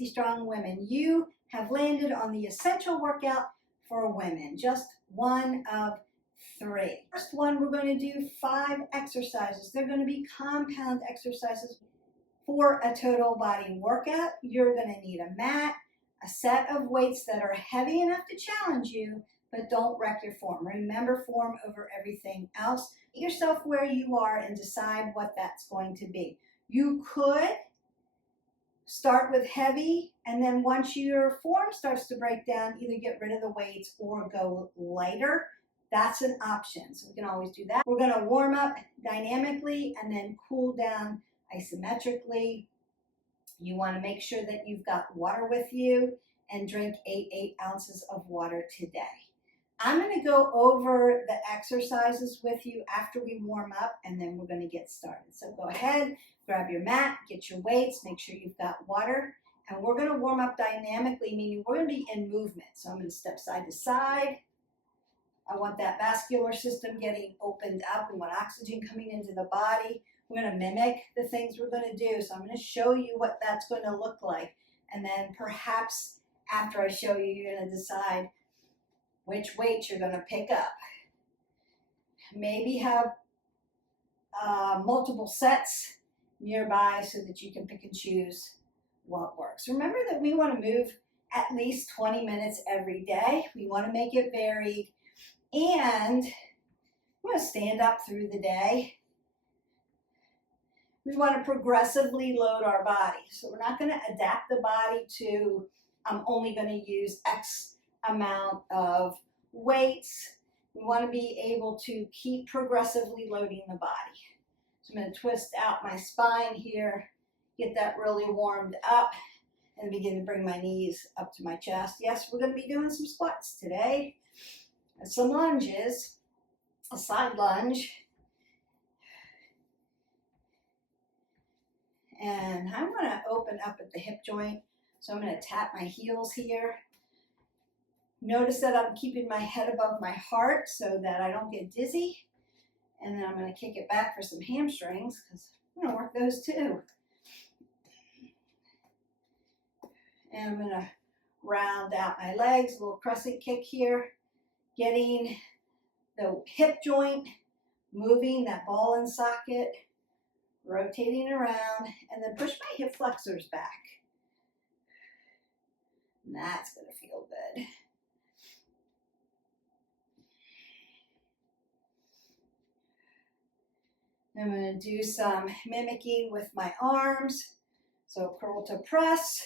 Sexy Strong Women. You have landed on the essential workout for women, just one of 3. First one, we're going to do 5 exercises. They're going to be compound exercises for a total body workout. You're going to need a mat, a set of weights that are heavy enough to challenge you, but don't wreck your form. Remember, form over everything else. Get yourself where you are and decide what that's going to be. You could start with heavy, and then once your form starts to break down, either get rid of the weights or go lighter. That's an option, so we can always do that. We're going to warm up dynamically and then cool down isometrically. You want to make sure that you've got water with you and drink 8 ounces of water today. I'm going to go over the exercises with you after we warm up, and then we're going to get started. So go ahead, grab your mat, get your weights, make sure you've got water, and we're going to warm up dynamically, meaning we're going to be in movement. So I'm going to step side to side. I want that vascular system getting opened up. We want oxygen coming into the body. We're going to mimic the things we're going to do. So I'm going to show you what that's going to look like. And then perhaps after I show you, you're going to decide which weight you're going to pick up. Maybe have multiple sets nearby so that you can pick and choose what works. Remember that we want to move at least 20 minutes every day. We want to make it varied. And we want to stand up through the day. We want to progressively load our body. So we're not going to adapt the body to, I'm only going to use X amount of weights. We want to be able to keep progressively loading the body. So I'm going to twist out my spine here, get that really warmed up, and begin to bring my knees up to my chest. Yes, we're going to be doing some squats today, some lunges, a side lunge. And I want to open up at the hip joint, so I'm going to tap my heels here. Notice that I'm keeping my head above my heart so that I don't get dizzy. And then I'm going to kick it back for some hamstrings because I'm going to work those too. And I'm going to round out my legs, a little crescent kick here, getting the hip joint moving, that ball and socket, rotating around, and then push my hip flexors back. And that's going to feel good. I'm going to do some mimicking with my arms. So curl to press.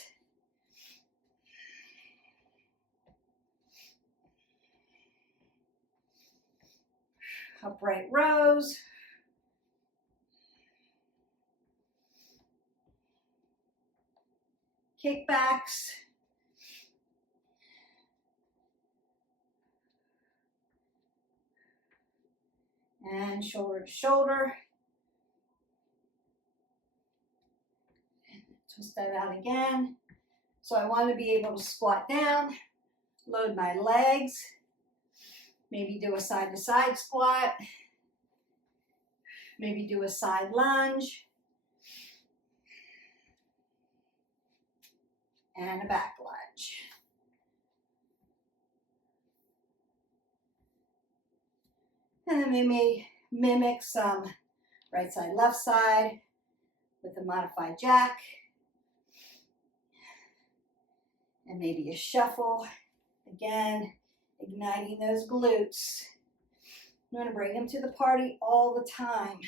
Upright rows. Kickbacks. And shoulder to shoulder. Twist that out again. So I want to be able to squat down, load my legs, maybe do a side to side squat, maybe do a side lunge, and a back lunge. And then we may mimic some right side, left side with a modified jack. And maybe a shuffle. Again, igniting those glutes. I'm going to bring them to the party all the time.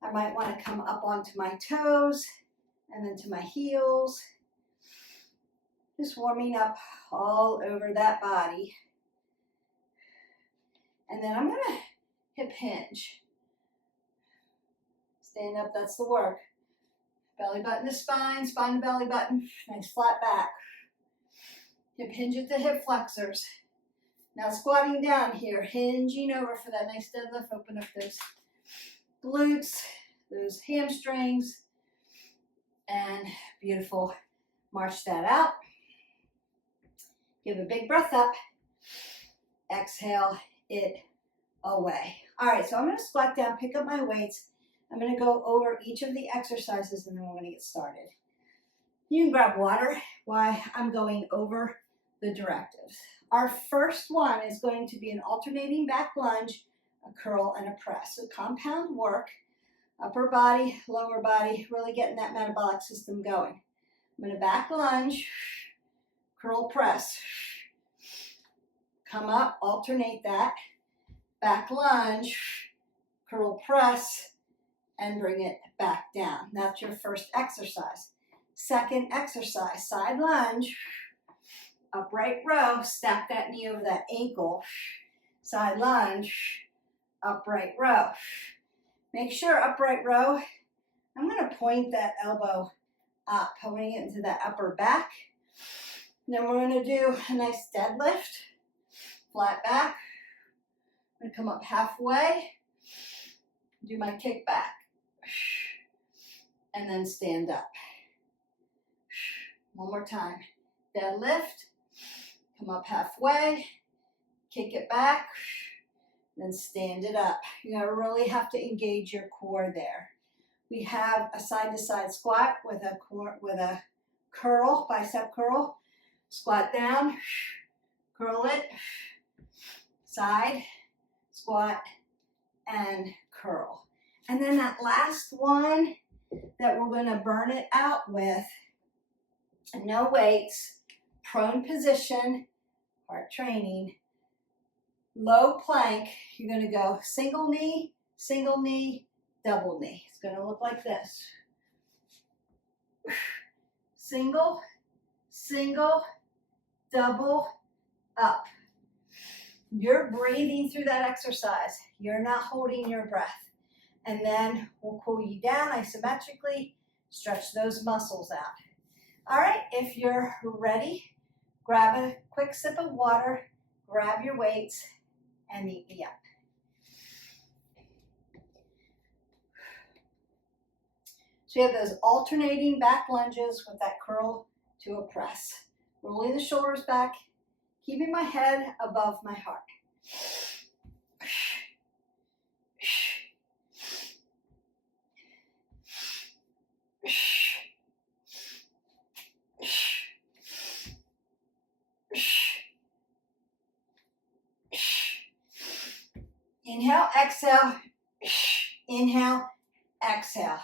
I might want to come up onto my toes and then to my heels. Just warming up all over that body. And then I'm going to hip hinge. Stand up, that's the work. Belly button to spine, spine to belly button. Nice flat back. Hip hinge at the hip flexors. Now squatting down here, hinging over for that nice deadlift. Open up those glutes, those hamstrings, and beautiful. March that out. Give a big breath up. Exhale it away. All right, so I'm going to squat down, pick up my weights. I'm going to go over each of the exercises and then we're going to get started. You can grab water while I'm going over the directives. Our first one is going to be an alternating back lunge, a curl, and a press. So compound work, upper body, lower body, really getting that metabolic system going. I'm going to back lunge, curl, press. Come up, alternate that. Back lunge, curl, press, and bring it back down. That's your first exercise. Second exercise, side lunge, upright row, stack that knee over that ankle, side lunge, upright row. Make sure upright row, I'm going to point that elbow up, pulling it into that upper back. And then we're going to do a nice deadlift, flat back. I'm going to come up halfway, do my kickback, and then stand up. One more time. Deadlift, come up halfway, kick it back, then stand it up. You're going to really have to engage your core there. We have a side-to-side squat with a curl, bicep curl. Squat down, curl it, side, squat, and curl. And then that last one that we're going to burn it out with, no weights, prone position, heart training, low plank. You're going to go single knee, double knee. It's going to look like this. Single, single, double, up. You're breathing through that exercise. You're not holding your breath. And then we'll cool you down isometrically, stretch those muscles out. All right, if you're ready, grab a quick sip of water, grab your weights, and meet me up. So you have those alternating back lunges with that curl to a press. Rolling the shoulders back, keeping my head above my heart. Inhale, exhale, inhale, exhale.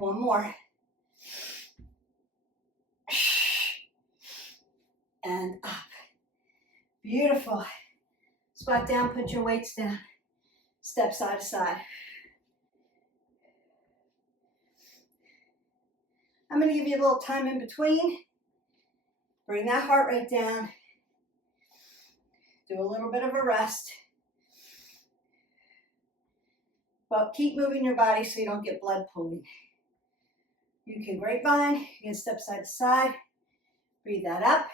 One more. And up. Beautiful. Squat down, put your weights down. Step side to side. I'm going to give you a little time in between. Bring that heart rate down. Do a little bit of a rest. But keep moving your body so you don't get blood pooling. You can grapevine, you can step side to side. Breathe that up.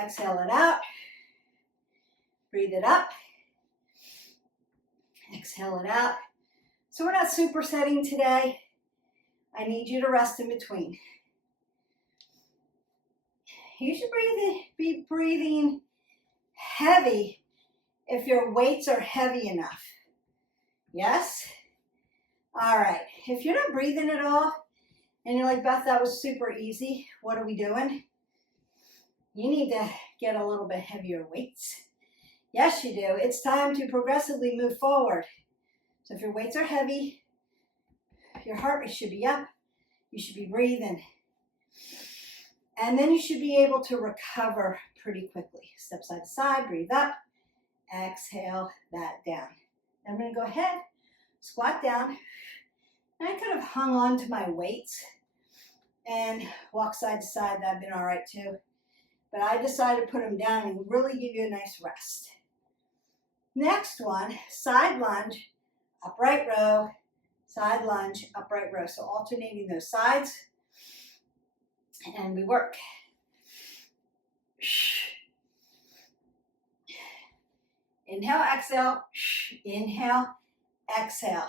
Exhale it out. Breathe it up. Exhale it out. So we're not supersetting today. I need you to rest in between. You should be breathing heavy if your weights are heavy enough. Yes? All right. If you're not breathing at all, and you're like, Beth, that was super easy, what are we doing? You need to get a little bit heavier weights. Yes, you do. It's time to progressively move forward. So if your weights are heavy, your heart rate should be up. You should be breathing. And then you should be able to recover pretty quickly. Step side to side, breathe up. Exhale that down. I'm going to go ahead, squat down. And I could have hung on to my weights and walk side to side. That'd been all right too. But I decided to put them down and really give you a nice rest. Next one, side lunge, upright row, side lunge, upright row. So alternating those sides. And we work. Inhale, exhale. Inhale, exhale.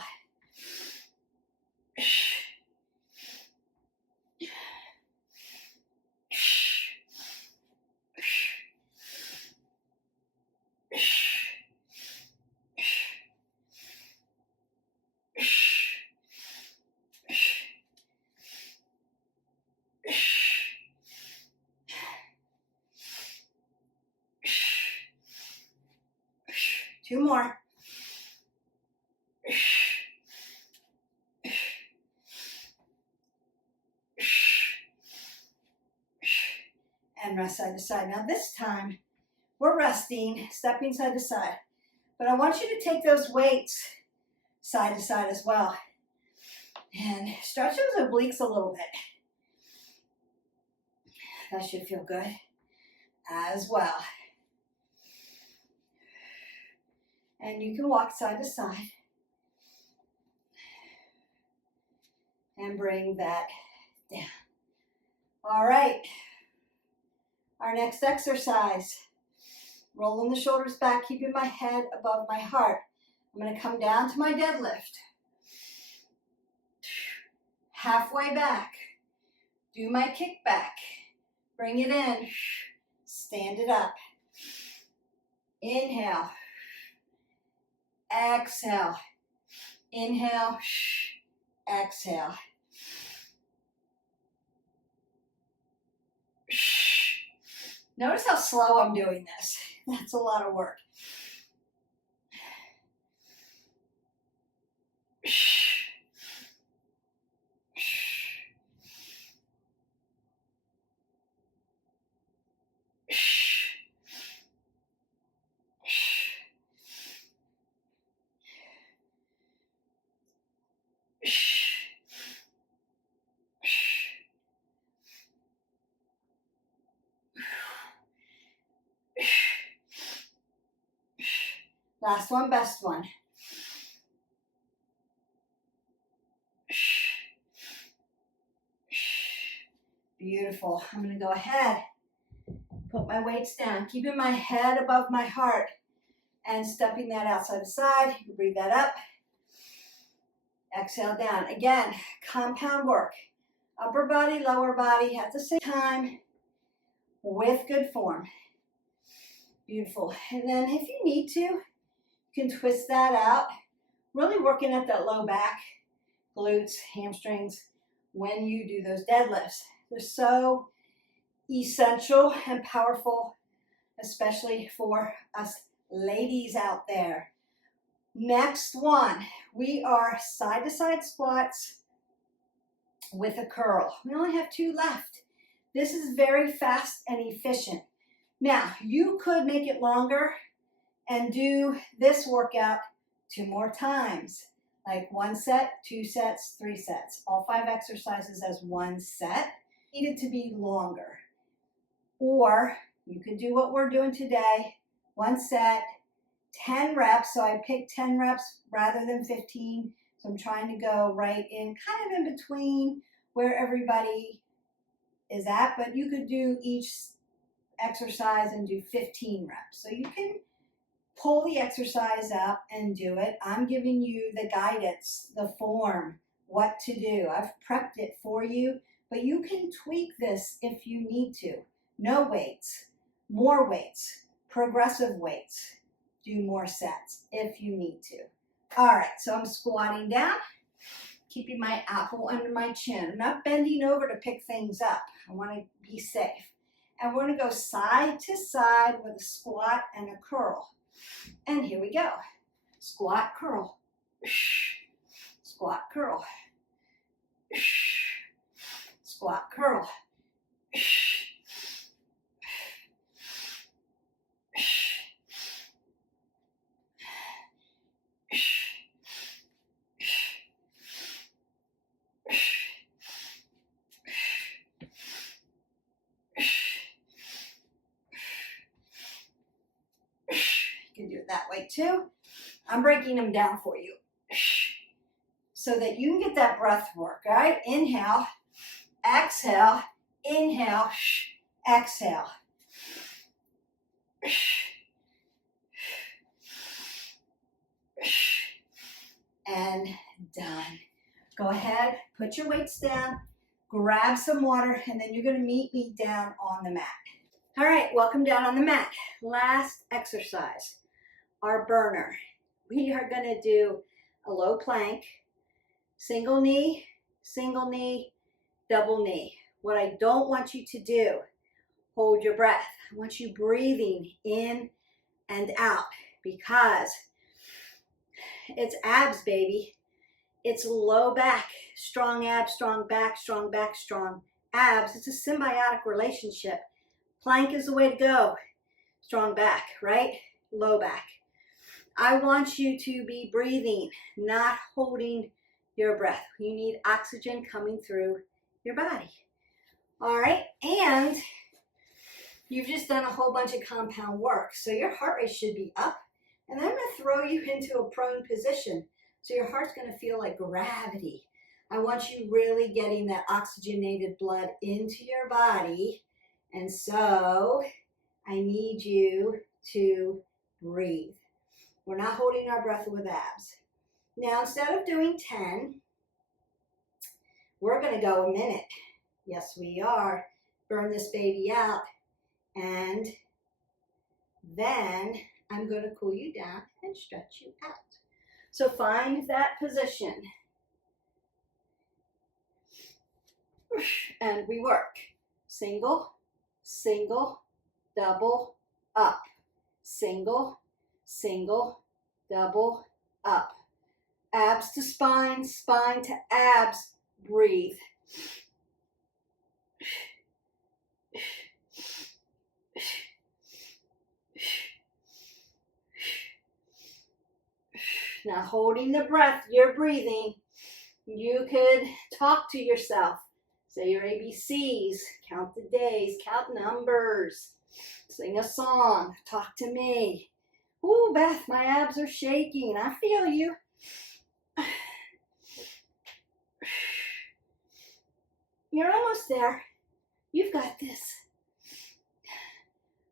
Two more. And rest side to side. Now this time, we're resting, stepping side to side. But I want you to take those weights side to side as well. And stretch those obliques a little bit. That should feel good as well. And you can walk side to side. And bring that down. All right. Our next exercise. Rolling the shoulders back, keeping my head above my heart. I'm going to come down to my deadlift. Halfway back. Do my kickback. Bring it in. Stand it up. Inhale. Exhale. Inhale. Exhale. Notice how slow I'm doing this. That's a lot of work. Last one, best one. Beautiful. I'm going to go ahead, put my weights down, keeping my head above my heart and stepping that out side to side. You can breathe that up. Exhale down. Again, compound work. Upper body, lower body at the same time with good form. Beautiful. And then if you need to, you can twist that out. Really working at that low back, glutes, hamstrings when you do those deadlifts. They're so essential and powerful, especially for us ladies out there. Next one, we are side to side squats with a curl. We only have 2 left. This is very fast and efficient. Now, you could make it longer and do this workout 2 more times, like 1 set, 2 sets, 3 sets. All 5 exercises as 1 set. Needed to be longer. Or you could do what we're doing today, 1 set, 10 reps. So I picked 10 reps rather than 15. So I'm trying to go right in, kind of in between where everybody is at. But you could do each exercise and do 15 reps. So you can pull the exercise up and do it. I'm giving you the guidance, the form, what to do. I've prepped it for you, but you can tweak this if you need to. No weights, more weights, progressive weights. Do more sets if you need to. All right, so I'm squatting down, keeping my apple under my chin. I'm not bending over to pick things up. I want to be safe. And we're going to go side to side with a squat and a curl. And here we go. Squat, curl. Squat, curl. Squat, curl. You can do it that way too. I'm breaking them down for you so that you can get that breath work, all right? Inhale, exhale, inhale, exhale. And done. Go ahead, put your weights down, grab some water, and then you're going to meet me down on the mat. All right, welcome down on the mat. Last exercise, our burner. We are going to do a low plank, single knee, double knee. What I don't want you to do, hold your breath. I want you breathing in and out because it's abs, baby. It's low back, strong abs, strong back, strong back, strong abs. It's a symbiotic relationship. Plank is the way to go. Strong back, right? Low back. I want you to be breathing, not holding your breath. You need oxygen coming through your body. All right, and you've just done a whole bunch of compound work. So your heart rate should be up, and I'm gonna throw you into a prone position. So your heart's gonna feel like gravity. I want you really getting that oxygenated blood into your body. And so I need you to breathe. We're not holding our breath with abs. Now, instead of doing 10, we're gonna go a minute. Yes, we are. Burn this baby out. And then I'm gonna cool you down and stretch you out. So find that position. And we work. Single, single, double, up. Single, single, double, up. Abs to spine, spine to abs. Breathe. Now holding the breath, you're breathing. You could talk to yourself. Say your ABCs, count the days, count numbers, sing a song, talk to me. Ooh, Beth, my abs are shaking. I feel you. You're almost there. You've got this.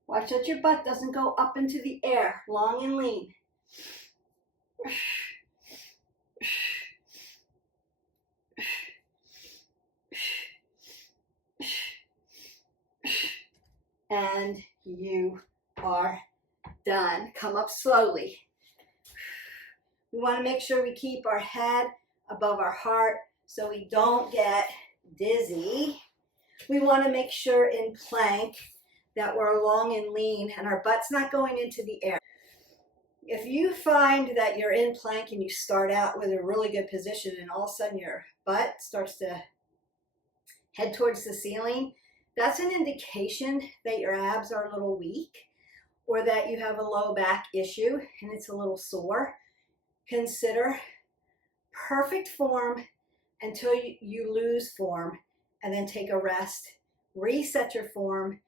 Watch that your butt doesn't go up into the air, long and lean. And you are done. Come up slowly. We want to make sure we keep our head above our heart so we don't get dizzy. We want to make sure in plank that we're long and lean and our butt's not going into the air. If you find that you're in plank and you start out with a really good position and all of a sudden your butt starts to head towards the ceiling, that's an indication that your abs are a little weak or that you have a low back issue and it's a little sore. Consider perfect form until you lose form and then take a rest, reset your form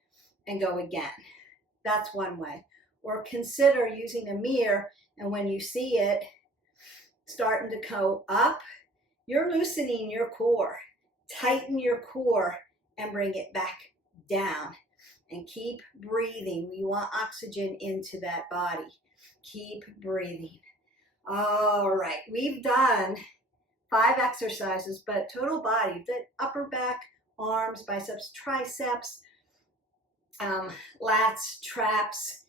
and go again. That's one way. Or consider using a mirror and when you see it starting to go up, you're loosening your core. Tighten your core and bring it back down and keep breathing. We want oxygen into that body. Keep breathing. All right, we've done 5 exercises, but total body. We did upper back, arms, biceps, triceps, lats, traps.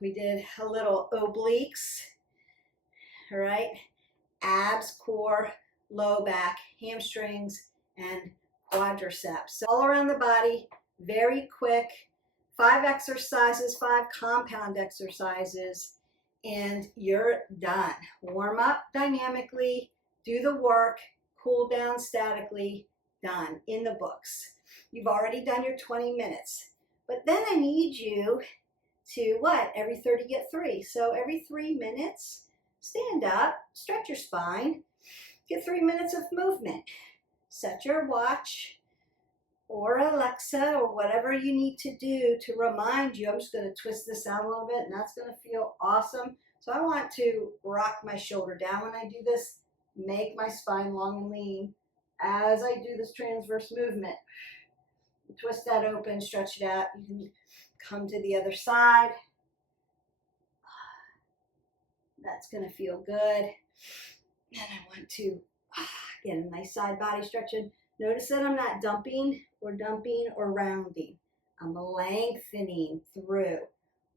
We did a little obliques, all right? Abs, core, low back, hamstrings, and quadriceps. So all around the body, very quick, 5 exercises, 5 compound exercises, and you're done. Warm up dynamically, do the work, cool down statically, done, in the books. You've already done your 20 minutes. But then I need you to what? Every 30 get 3. So every 3 minutes, stand up, stretch your spine, get 3 minutes of movement. Set your watch or Alexa or whatever you need to do to remind you. I'm just going to twist this out a little bit and that's going to feel awesome. So I want to rock my shoulder down when I do this, make my spine long and lean as I do this transverse movement. Twist that open, stretch it out. You can come to the other side. That's going to feel good. And I want to get a nice side body stretching. Notice that I'm not dumping or rounding. I'm lengthening through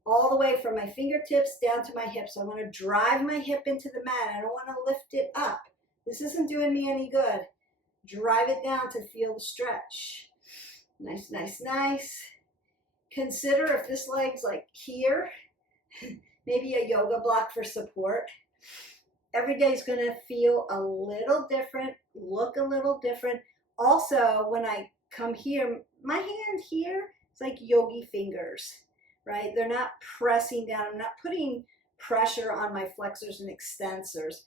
all the way from my fingertips down to my hips. I want to drive my hip into the mat. I don't want to lift it up. This isn't doing me any good. Drive it down to feel the stretch. Nice, nice, nice. Consider if this leg's like here, maybe a yoga block for support. Every day is going to feel a little different, look a little different. Also, when I come here, my hand here, it's like yogi fingers, right? They're not pressing down. I'm not putting pressure on my flexors and extensors.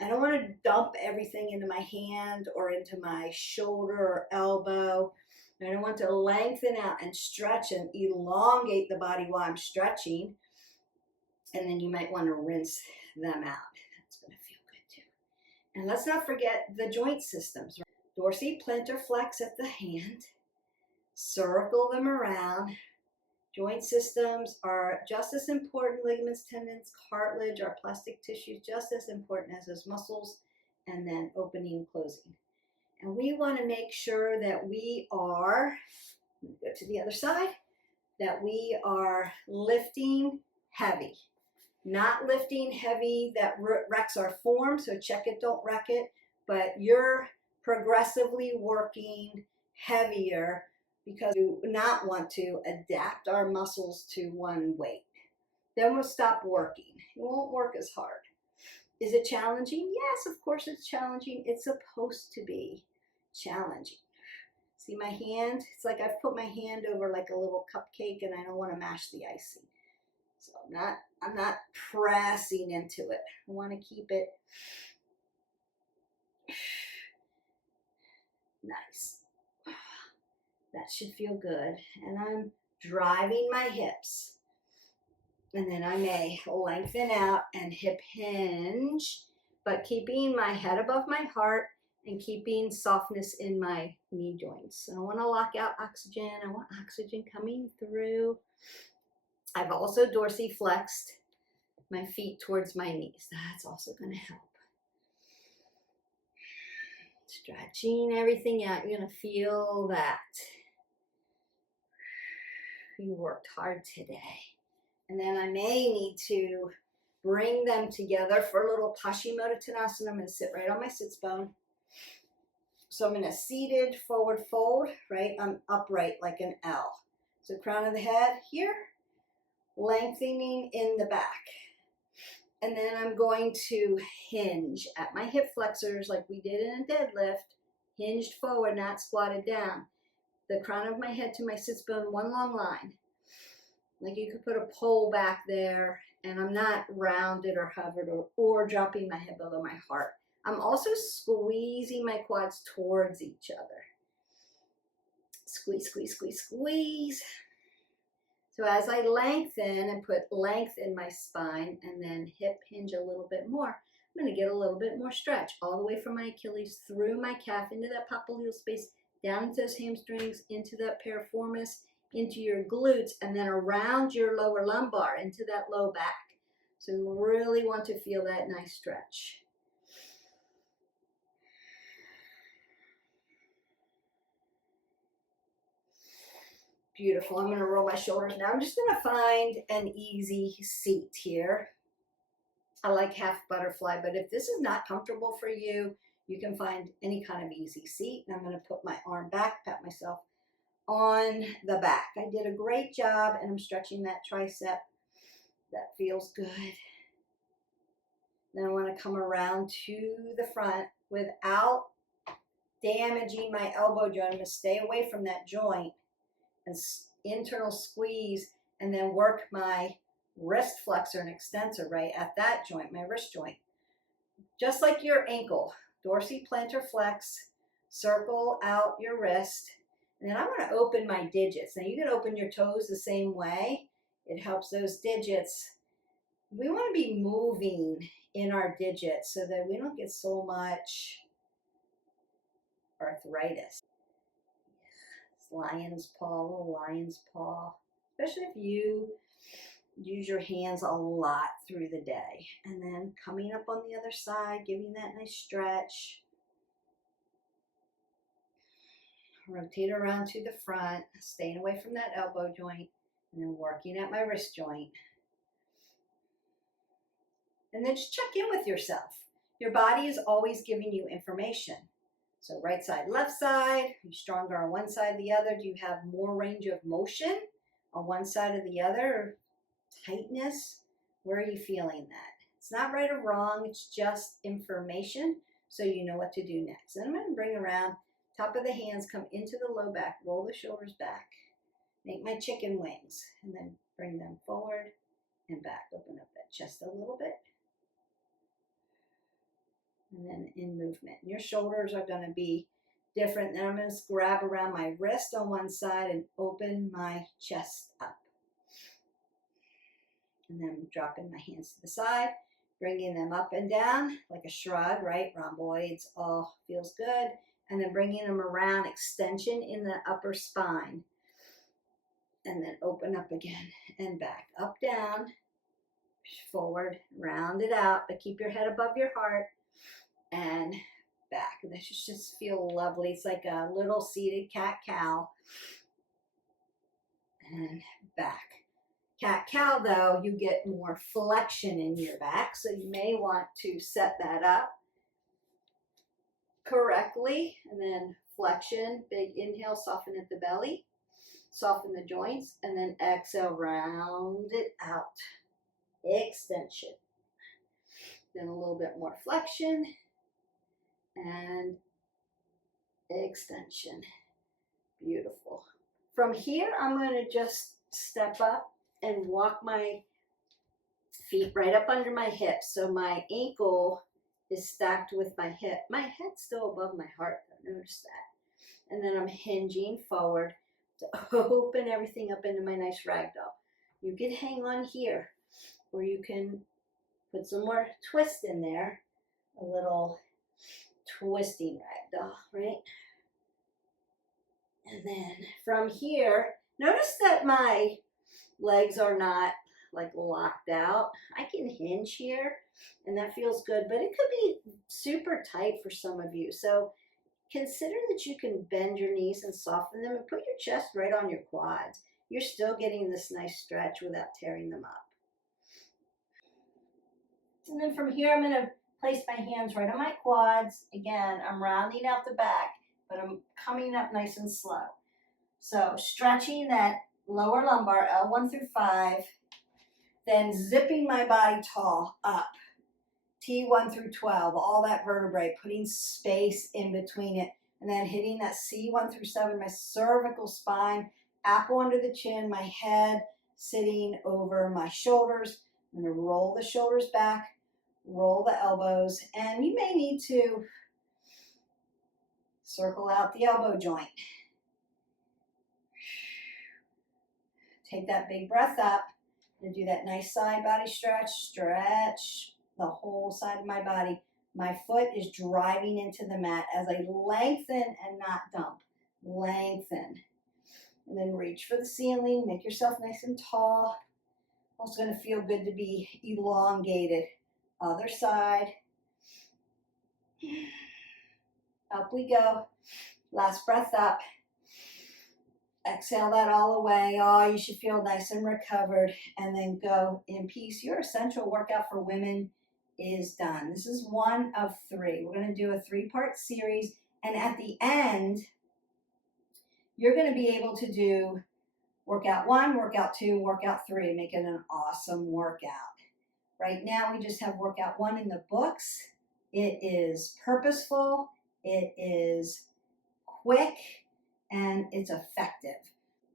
I don't want to dump everything into my hand or into my shoulder or elbow. I want to lengthen out and stretch and elongate the body while I'm stretching. And then you might want to rinse them out. That's going to feel good too. And let's not forget the joint systems. Dorsiplantar flex at the hand. Circle them around. Joint systems are just as important. Ligaments, tendons, cartilage, our plastic tissue, just as important as those muscles. And then opening and closing. And we want to make sure that we are, go to the other side, that we are lifting heavy. Not lifting heavy that wrecks our form, so check it, don't wreck it, but you're progressively working heavier because we do not want to adapt our muscles to one weight. Then we'll stop working. It won't work as hard. Is it challenging? Yes, of course it's challenging. It's supposed to be challenging. See my hand? It's like I've put my hand over like a little cupcake and I don't want to mash the icing. So I'm not pressing into it. I want to keep it nice. That should feel good. And I'm driving my hips. And then I may lengthen out and hip hinge, but keeping my head above my heart and keeping softness in my knee joints. I don't want to lock out oxygen. I want oxygen coming through. I've also dorsiflexed my feet towards my knees. That's also going to help. Stretching everything out. You're going to feel that. You worked hard today. And then I may need to bring them together for a little Paschimottanasana. I'm going to sit right on my sits bone. So I'm in a seated forward fold, right? I'm upright like an L. So crown of the head here, lengthening in the back. And then I'm going to hinge at my hip flexors like we did in a deadlift, hinged forward, not squatted down. The crown of my head to my sits bone, one long line. Like you could put a pole back there, and I'm not rounded or hovered or dropping my head below my heart. I'm also squeezing my quads towards each other. Squeeze, squeeze, squeeze, squeeze. So as I lengthen and put length in my spine and then hip hinge a little bit more, I'm going to get a little bit more stretch all the way from my Achilles through my calf into that popliteal space, down into those hamstrings, into that piriformis, into your glutes, and then around your lower lumbar into that low back. So we really want to feel that nice stretch. Beautiful. I'm going to roll my shoulders now. I'm just going to find an easy seat here. I like half butterfly, but if this is not comfortable for you, you can find any kind of easy seat. And I'm going to put my arm back, pat myself on the back. I did a great job, and I'm stretching that tricep. That feels good. Then I want to come around to the front without damaging my elbow joint. I'm going to stay away from that joint and internal squeeze, and then work my wrist flexor and extensor right at that joint, my wrist joint. Just like your ankle, dorsiplantar flex, circle out your wrist, and then I'm going to open my digits. Now you can open your toes the same way. It helps those digits. We want to be moving in our digits so that we don't get so much arthritis. lion's paw, little lion's paw, especially if you use your hands a lot through the day. And then coming up on the other side, giving that nice stretch. Rotate around to the front, staying away from that elbow joint, and then working at my wrist joint. And then just check in with yourself. Your body is always giving you information. So right side, left side, are you stronger on one side or the other? Do you have more range of motion on one side or the other? Tightness? Where are you feeling that? It's not right or wrong, it's just information so you know what to do next. Then I'm going to bring around, top of the hands, come into the low back, roll the shoulders back, make my chicken wings, and then bring them forward and back. Open up that chest a little bit. And then in movement. Your shoulders are going to be different. Then I'm going to grab around my wrist on one side and open my chest up. And then dropping my hands to the side, bringing them up and down like a shrug, right? Rhomboids, oh, feels good. And then bringing them around, extension in the upper spine. And then open up again and back. Up, down, forward, round it out, but keep your head above your heart. And back. That should just feel lovely. It's like a little seated cat-cow. And back. Cat-cow, though, you get more flexion in your back, so you may want to set that up correctly. And then flexion, big inhale, soften at the belly, soften the joints, and then exhale, round it out. Extension. Then a little bit more flexion. And extension. Beautiful. From here, I'm going to just step up and walk my feet right up under my hips. So my ankle is stacked with my hip. My head's still above my heart. Notice that. And then I'm hinging forward to open everything up into my nice ragdoll. You can hang on here, or you can put some more twist in there. A little twisting ragdoll, right? And then from here, notice that my legs are not like locked out. I can hinge here and that feels good, but it could be super tight for some of you. So consider that you can bend your knees and soften them and put your chest right on your quads. You're still getting this nice stretch without tearing them up. And then from here, I'm going to place my hands right on my quads. Again, I'm rounding out the back, but I'm coming up nice and slow. So stretching that lower lumbar, L1 through 5, then zipping my body tall up, T1 through 12, all that vertebrae, putting space in between it, and then hitting that C1 through 7, my cervical spine, apple under the chin, my head sitting over my shoulders. I'm going to roll the shoulders back, roll the elbows, and you may need to circle out the elbow joint. Take that big breath up and do that nice side body stretch. Stretch the whole side of my body. My foot is driving into the mat as I lengthen and not dump. Lengthen. And then reach for the ceiling. Make yourself nice and tall. Also going to feel good to be elongated. Other side. Up we go. Last breath up. Exhale that all away. Oh, you should feel nice and recovered. And then go in peace. Your essential workout for women is done. This is one of 3. We're going to do a 3-part series. And at the end, you're going to be able to do workout 1, workout 2, workout 3, make it an awesome workout. Right now, we just have workout 1 in the books. It is purposeful, it is quick, and it's effective.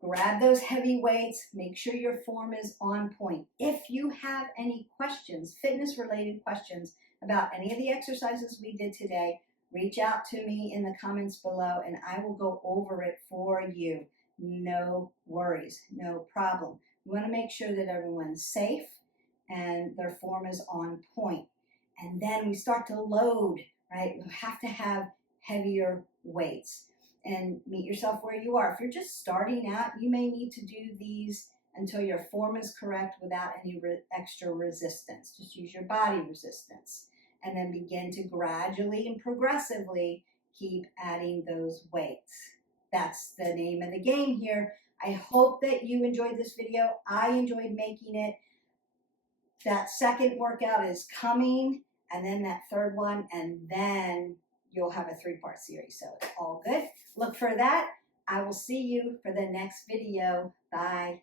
Grab those heavy weights, make sure your form is on point. If you have any questions, fitness-related questions about any of the exercises we did today, reach out to me in the comments below and I will go over it for you. No worries, no problem. We want to make sure that everyone's safe and their form is on point. And then we start to load, right? We have to have heavier weights. and meet yourself where you are. If you're just starting out, you may need to do these until your form is correct without any extra resistance. Just use your body resistance, and then begin to gradually and progressively keep adding those weights. That's the name of the game here. I hope that you enjoyed this video. I enjoyed making it. That second workout is coming, and then that third one, and then you'll have a 3-part series. So it's all good. Look for that. I will see you for the next video. Bye.